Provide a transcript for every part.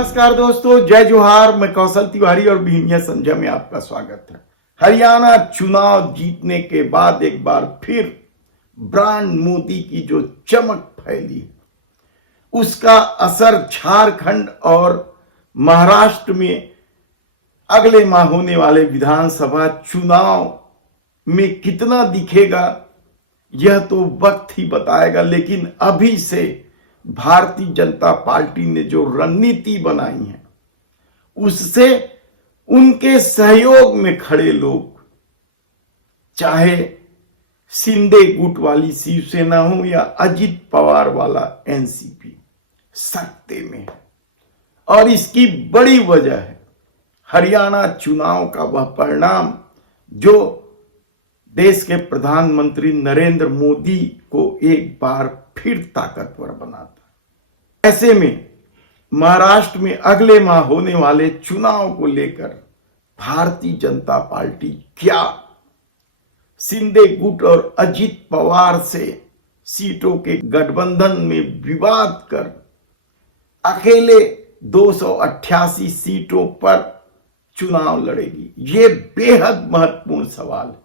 नमस्कार दोस्तों, जय जोहार। मैं कौशल तिवारी और बिहनिया संजय में आपका स्वागत है। हरियाणा चुनाव जीतने के बाद एक बार फिर ब्रांड मोदी की जो चमक फैली, उसका असर झारखंड और महाराष्ट्र में अगले माह होने वाले विधानसभा चुनाव में कितना दिखेगा यह तो वक्त ही बताएगा। लेकिन अभी से भारतीय जनता पार्टी ने जो रणनीति बनाई है उससे उनके सहयोग में खड़े लोग, चाहे शिंदे गुट वाली शिवसेना हो या अजित पवार वाला एनसीपी, सत्ते में है। और इसकी बड़ी वजह है हरियाणा चुनाव का वह परिणाम जो देश के प्रधानमंत्री नरेंद्र मोदी को एक बार फिर ताकतवर बनाता। ऐसे में महाराष्ट्र में अगले माह होने वाले चुनाव को लेकर भारतीय जनता पार्टी क्या शिंदे गुट और अजित पवार से सीटों के गठबंधन में विवाद कर अकेले 288 सीटों पर चुनाव लड़ेगी, ये बेहद महत्वपूर्ण सवाल है।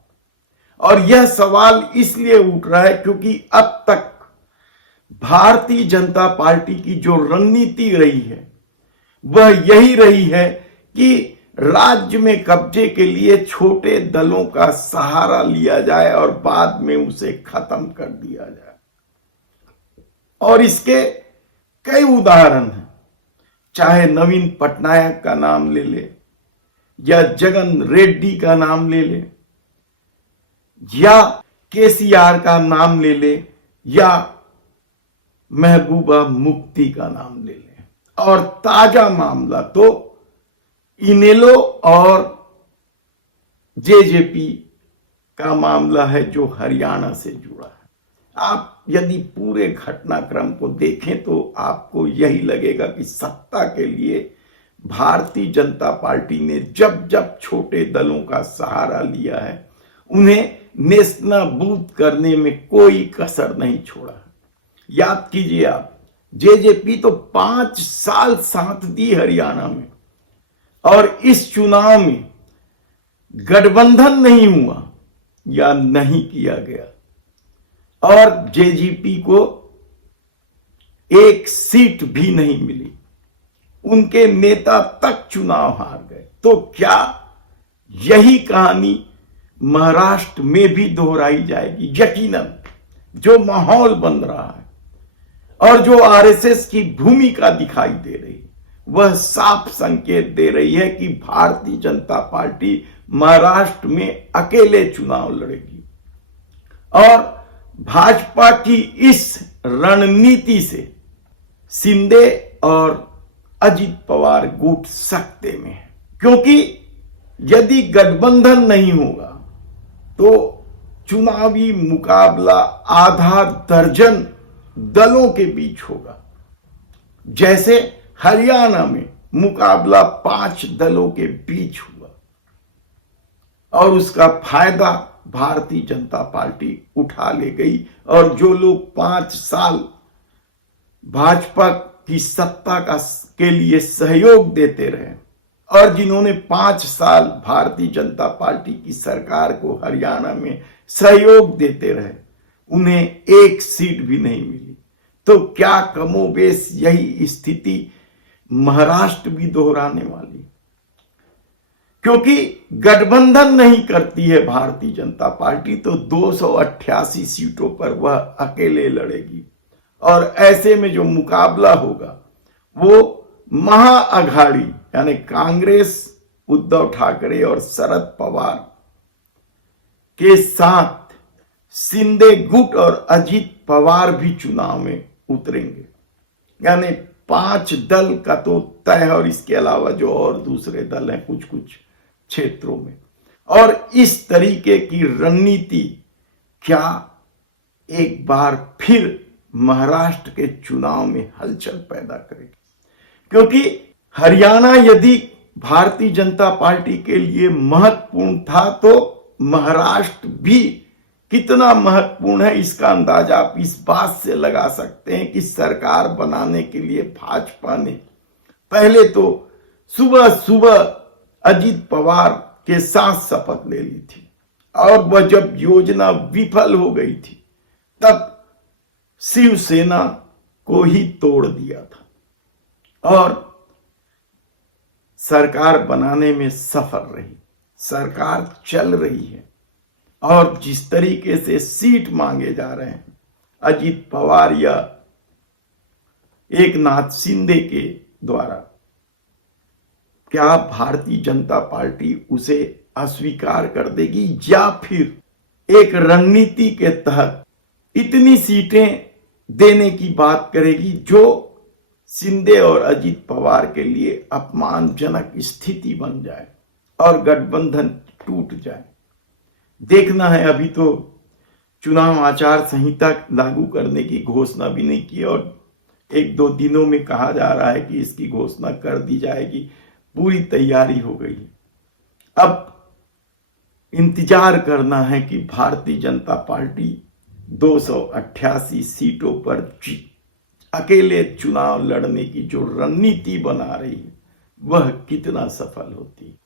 और यह सवाल इसलिए उठ रहा है क्योंकि अब तक भारतीय जनता पार्टी की जो रणनीति रही है वह यही रही है कि राज्य में कब्जे के लिए छोटे दलों का सहारा लिया जाए और बाद में उसे खत्म कर दिया जाए। और इसके कई उदाहरण हैं, चाहे नवीन पटनायक का नाम ले ले या जगन रेड्डी का नाम ले ले या केसीआर का नाम ले ले या महबूबा मुफ्ती का नाम ले ले। और ताजा मामला तो इनेलो और जेजेपी का मामला है जो हरियाणा से जुड़ा है। आप यदि पूरे घटनाक्रम को देखें तो आपको यही लगेगा कि सत्ता के लिए भारतीय जनता पार्टी ने जब जब छोटे दलों का सहारा लिया है उन्हें नेस्तनाबूद करने में कोई कसर नहीं छोड़ा। याद कीजिए आप, जेजेपी तो 5 साल साथ दी हरियाणा में और इस चुनाव में गठबंधन नहीं हुआ या नहीं किया गया और जेजेपी को एक सीट भी नहीं मिली, उनके नेता तक चुनाव हार गए। तो क्या यही कहानी महाराष्ट्र में भी दोहराई जाएगी? यकीनन जो माहौल बन रहा है और जो आरएसएस की भूमिका दिखाई दे रही है वह साफ संकेत दे रही है कि भारतीय जनता पार्टी महाराष्ट्र में अकेले चुनाव लड़ेगी। और भाजपा की इस रणनीति से शिंदे और अजित पवार गुट सकते में है, क्योंकि यदि गठबंधन नहीं होगा तो चुनावी मुकाबला आधा दर्जन दलों के बीच होगा, जैसे हरियाणा में मुकाबला 5 दलों के बीच हुआ। और उसका फायदा भारतीय जनता पार्टी उठा ले गई। और जो लोग 5 साल भाजपा की सत्ता के लिए सहयोग देते रहे और जिन्होंने 5 साल भारतीय जनता पार्टी की सरकार को हरियाणा में सहयोग देते रहे, उन्हें एक सीट भी नहीं मिली। तो क्या कमोबेश यही स्थिति महाराष्ट्र भी दोहराने वाली? क्योंकि गठबंधन नहीं करती है भारतीय जनता पार्टी तो 288 सीटों पर वह अकेले लड़ेगी। और ऐसे में जो मुकाबला होगा वो महाअघाड़ी यानी कांग्रेस, उद्धव ठाकरे और शरद पवार के साथ शिंदे गुट और अजित पवार भी चुनाव में उतरेंगे। यानी 5 दल का तो तय है और इसके अलावा जो और दूसरे दल हैं कुछ कुछ क्षेत्रों में। और इस तरीके की रणनीति क्या एक बार फिर महाराष्ट्र के चुनाव में हलचल पैदा करेगी? क्योंकि हरियाणा यदि भारतीय जनता पार्टी के लिए महत्वपूर्ण था तो महाराष्ट्र भी कितना महत्वपूर्ण है इसका अंदाजा आप इस बात से लगा सकते हैं कि सरकार बनाने के लिए भाजपा ने पहले तो सुबह सुबह अजीत पवार के साथ शपथ ले ली थी, और वह जब योजना विफल हो गई थी तब शिवसेना को ही तोड़ दिया था और सरकार बनाने में सफल रही। सरकार चल रही है और जिस तरीके से सीट मांगे जा रहे हैं अजीत पवार या एकनाथ शिंदे के द्वारा, क्या भारतीय जनता पार्टी उसे अस्वीकार कर देगी या फिर एक रणनीति के तहत इतनी सीटें देने की बात करेगी जो शिंदे और अजीत पवार के लिए अपमानजनक स्थिति बन जाए और गठबंधन टूट जाए। देखना है। अभी तो चुनाव आचार संहिता लागू करने की घोषणा भी नहीं की और 1-2 दिनों में कहा जा रहा है कि इसकी घोषणा कर दी जाएगी। पूरी तैयारी हो गई है। अब इंतजार करना है कि भारतीय जनता पार्टी 288 सीटों पर अकेले चुनाव लड़ने की जो रणनीति बना रही है वह कितना सफल होती है।